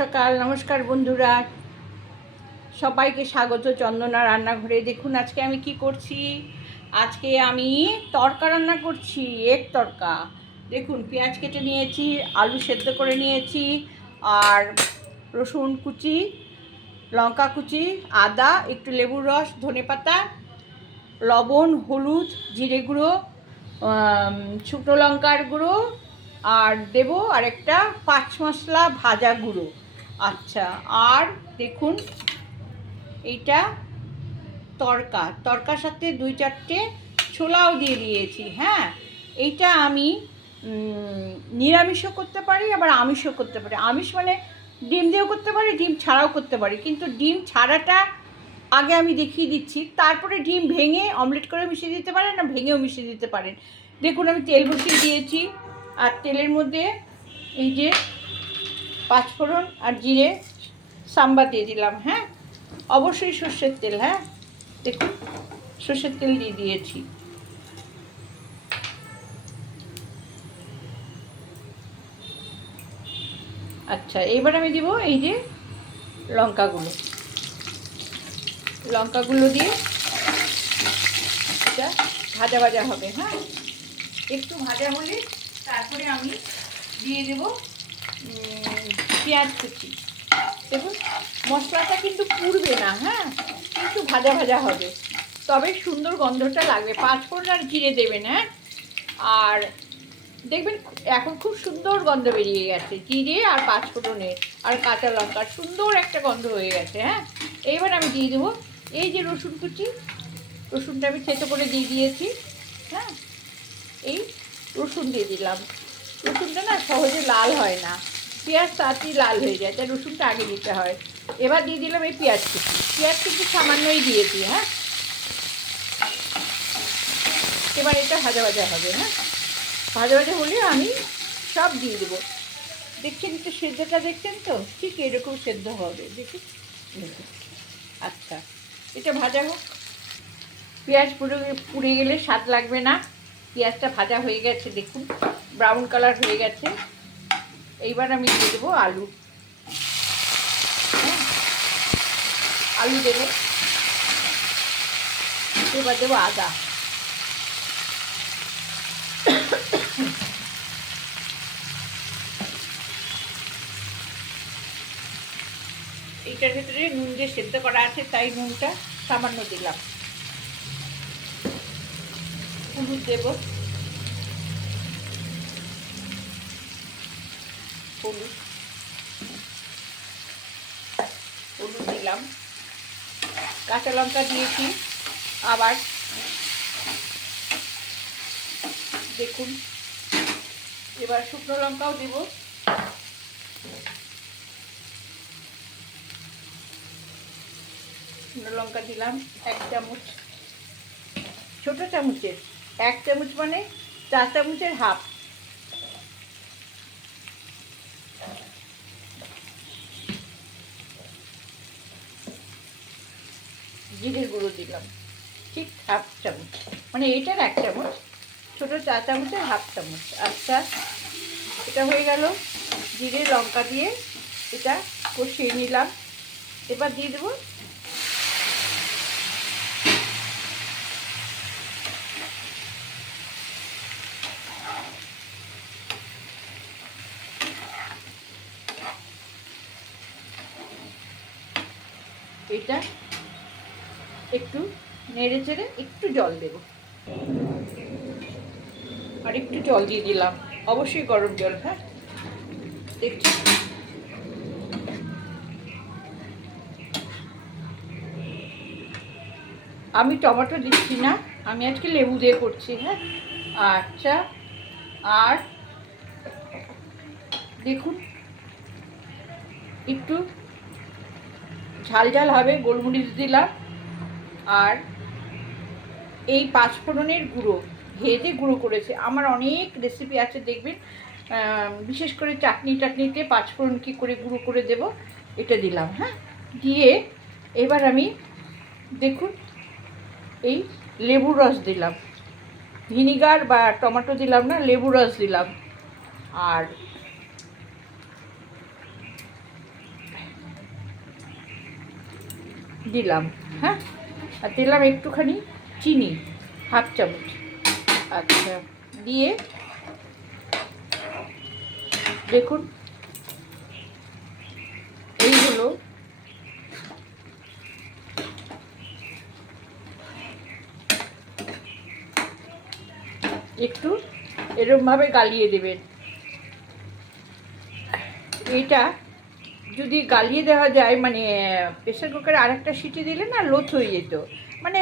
সকাল নমস্কার বন্ধুরা। সবাইকে স্বাগত চন্দনা রান্নাঘরে। দেখুন, আজকে আমি কি করছি? আজকে আমি তরকা রান্না করছি, এক তরকা। দেখুন, পেঁয়াজ কেটে নিয়েছি, আলু সেদ্ধ করে নিয়েছি, আর রসুন কুচি, লঙ্কা কুচি, আদা, একটু লেবুর রস ধনেপাতা লবণ, হলুদ, জিরে গুঁড়ো শুকনো লঙ্কার গুঁড়ো আর দেবো আরেকটা পাঁচ মশলা ভাজা গুঁড়ো। আচ্ছা আর দেখুন, এইটা তরকা। তরকার সাথে দুই চারটে ছোলাও দিয়ে দিয়েছি হ্যাঁ? এইটা আমি নিরামিষও করতে পারি, আবার আমিষও করতে পারি। আমিষ মানে ডিম দিয়েও করতে পারি, ডিম ছাড়াও করতে পারি। কিন্তু ডিম ছাড়াটা আগে আমি দেখিয়ে দিচ্ছি। তারপরে ডিম ভেঙে অমলেট করে মিশিয়ে দিতে পারেন না ভেঙেও মিশিয়ে দিতে পারেন। দেখুন, আমি তেল বসিয়ে দিয়েছি। আর তেলের মধ্যে এই যে পাঁচফোড়ন আর জিরে সাম্বা দিয়ে দিলাম হ্যাঁ? অবশ্যই সর্ষের তেল হ্যাঁ? দেখুন, সর্ষের তেল দিয়ে দিয়েছি। আচ্ছা এবার আমি দিব এই যে লঙ্কাগুলো। লঙ্কাগুলো দিয়ে এটা ভাজা ভাজা হবে হ্যাঁ? একটু ভাজা হলে তারপরে আমি দিয়ে দেব পেঁয়াজ কুচি। দেখুন, মশলাটা কিন্তু পুড়বে না হ্যাঁ? কিন্তু ভাজা ভাজা হবে। তবে সুন্দর গন্ধটা লাগবে। পাঁচফোড়ন আর জিরে দেবেন হ্যাঁ? আর দেখবেন, এখন খুব সুন্দর গন্ধ বেরিয়ে গেছে, জিরে আর পাঁচফোড়নের আর কাঁচা লঙ্কার সুন্দর একটা গন্ধ হয়ে গেছে হ্যাঁ? এইবার আমি দিয়ে দেবো এই যে রসুন কুচি, রসুনটা আমি থেতো করে দিয়ে দিয়েছি হ্যাঁ? এই রসুন দিয়ে দিলাম। রসুনটা না সহজে লাল হয় না। পেঁয়াজ তাড়াতাড়ি লাল হয়ে যায়, তাই রসুনটা আগে দিতে হয়। এবার দিয়ে দিলাম এই পেঁয়াজ কুচি। পেঁয়াজ কিন্তু সামান্যই দিয়েছি হ্যাঁ? এবার এটা ভাজা ভাজা হবে হ্যাঁ? ভাজা ভাজা হলে আমি সব দিয়ে দেবো। দেখছেন একটু সেদ্ধটা দেখছেন তো? ঠিক এরকম সেদ্ধ হবে দেখি। আচ্ছা এটা ভাজা হোক। পেঁয়াজ পুরো পুড়ে গেলে স্বাদ লাগবে না। পেঁয়াজটা ভাজা হয়ে গেছে, দেখুন ব্রাউন কালার হয়ে গেছে। এইবার আমি দিয়ে দেবো আলু। হ্যাঁ আলু দেবো। এবার দেবো আদা। এইটার ভেতরে নুন যে সেদ্ধ করা আছে, তাই নুনটা সামান্য দিলাম। হলুদ দেব। হলুদ। হলুদ দিলাম। কাঁচা লঙ্কা দিয়েছি। আবার দেখুন, এবার শুকনো লঙ্কাও দেব। শুকনো লঙ্কা দিলাম, এক চামচ। ছোট চামচের। এক চামচ মানে চার চামচের হাফ। জিরে গুঁড়ো দিলাম, ঠিক হাফ চামচ। মানে এইটার এক চামচ, ছোট চা চামচের হাফ চামচ। আচ্ছা এটা হয়ে গেল। জিরে, লঙ্কা দিয়ে এটা কষিয়ে নিলাম। এবার দিয়ে দেবো এটা একটু নেড়ে চেড়ে একটু জল দেব। আর একটু জল দিয়ে দিলাম। অবশ্যই গরম জল হ্যাঁ? দেখছি। আমি টমেটো দিচ্ছি না, আমি আজকে লেবু দিয়ে করছি হ্যাঁ? আচ্ছা আর দেখুন, একটু ঝাল ঝাল হবে, গোলমরিচ দিলাম। আর এই পাঁচফোড়নের গুঁড়ো, ভেজে গুঁড়ো করেছে। আমার অনেক রেসিপি আছে, দেখবেন বিশেষ করে চাটনি টাটনিতে পাঁচফোড়ন কী করে গুঁড়ো করে দেব, এটা দিলাম হ্যাঁ? দিয়ে এবার আমি, দেখুন, এই লেবুর রস দিলাম। ভিনিগার বা টমেটো দিলাম না লেবু রস দিলাম। আর দিলাম হ্যাঁ? আর দিলাম একটুখানি চিনি, হাফ চামচ। আচ্ছা দিয়ে দেখুন, এই হলো একটু এরমভাবে গালিয়ে দেবেন। এটা যদি গালিয়ে দেওয়া যায় মানে প্রেশার কুকারে আরেকটা সিটি দিলে না লোথ হয়ে যেত। মানে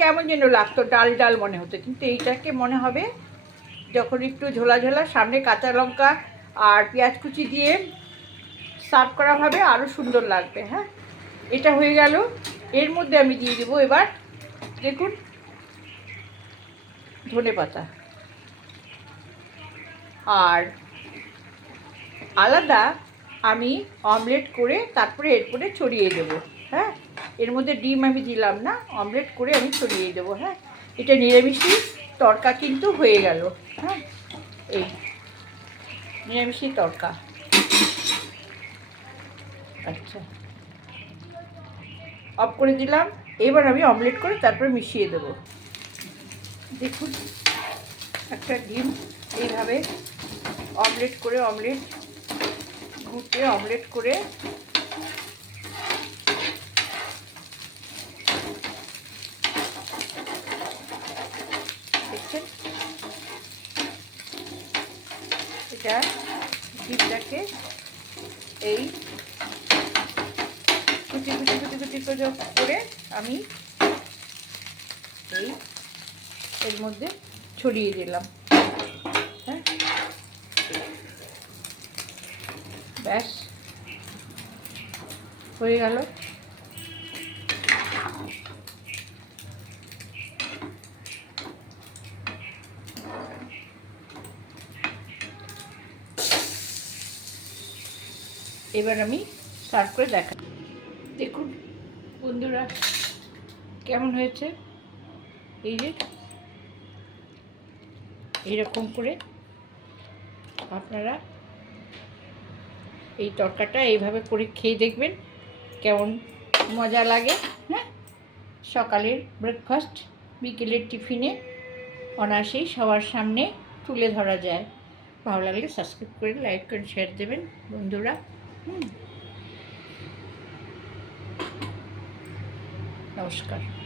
কেমন যেন লাগতো, ডাল ডাল মনে হতো। কিন্তু এইটাকে মনে হবে যখন একটু ঝোলা ঝোলা, সামনে কাঁচা লঙ্কা আর পেঁয়াজ কুচি দিয়ে সার্ভ করা হবে আরও সুন্দর লাগবে হ্যাঁ? এটা হয়ে গেল। এর মধ্যে আমি দিয়ে দেবো এবার, দেখুন, ধনে পাতা। আর আলাদা আমি অমলেট করে তারপরে এরপরে ছড়িয়ে দেবো হ্যাঁ? এর মধ্যে ডিম আমি দিলাম না, অমলেট করে আমি ছড়িয়ে দেবো হ্যাঁ? এটা নিরামিষি তরকা কিন্তু হয়ে গেল হ্যাঁ? এই নিরামিষি তরকা। আচ্ছা। অফ করে দিলাম, এবার আমি অমলেট করে তারপরে মিশিয়ে দেবো। দেখুন, একটা ডিম, এইভাবে অমলেট করে অমলেট ঘুটে অমলেট করে। দেখছেন? এটা ডিমটাকে এই কুচি কুচি কুচি কুচি করে করে আমি এই এর মধ্যে ছড়িয়ে দিলাম। ব্যাস। হয়ে গেল। এবার আমি সার্ভ করে দেখা দেখুন, বন্ধুরা, কেমন হয়েছে? এই যে, এইরকম করে আপনারা এই তরকাটা এইভাবে করে খেয়ে দেখবেন কেমন মজা লাগে হ্যাঁ? সকালের ব্রেকফাস্ট বিকেলের টিফিনে, অনায়াসেই সবার সামনে তুলে ধরা যায়। ভালো লাগলে সাবস্ক্রাইব করে লাইক করে শেয়ার দেবেন বন্ধুরা, হুম। নমস্কার।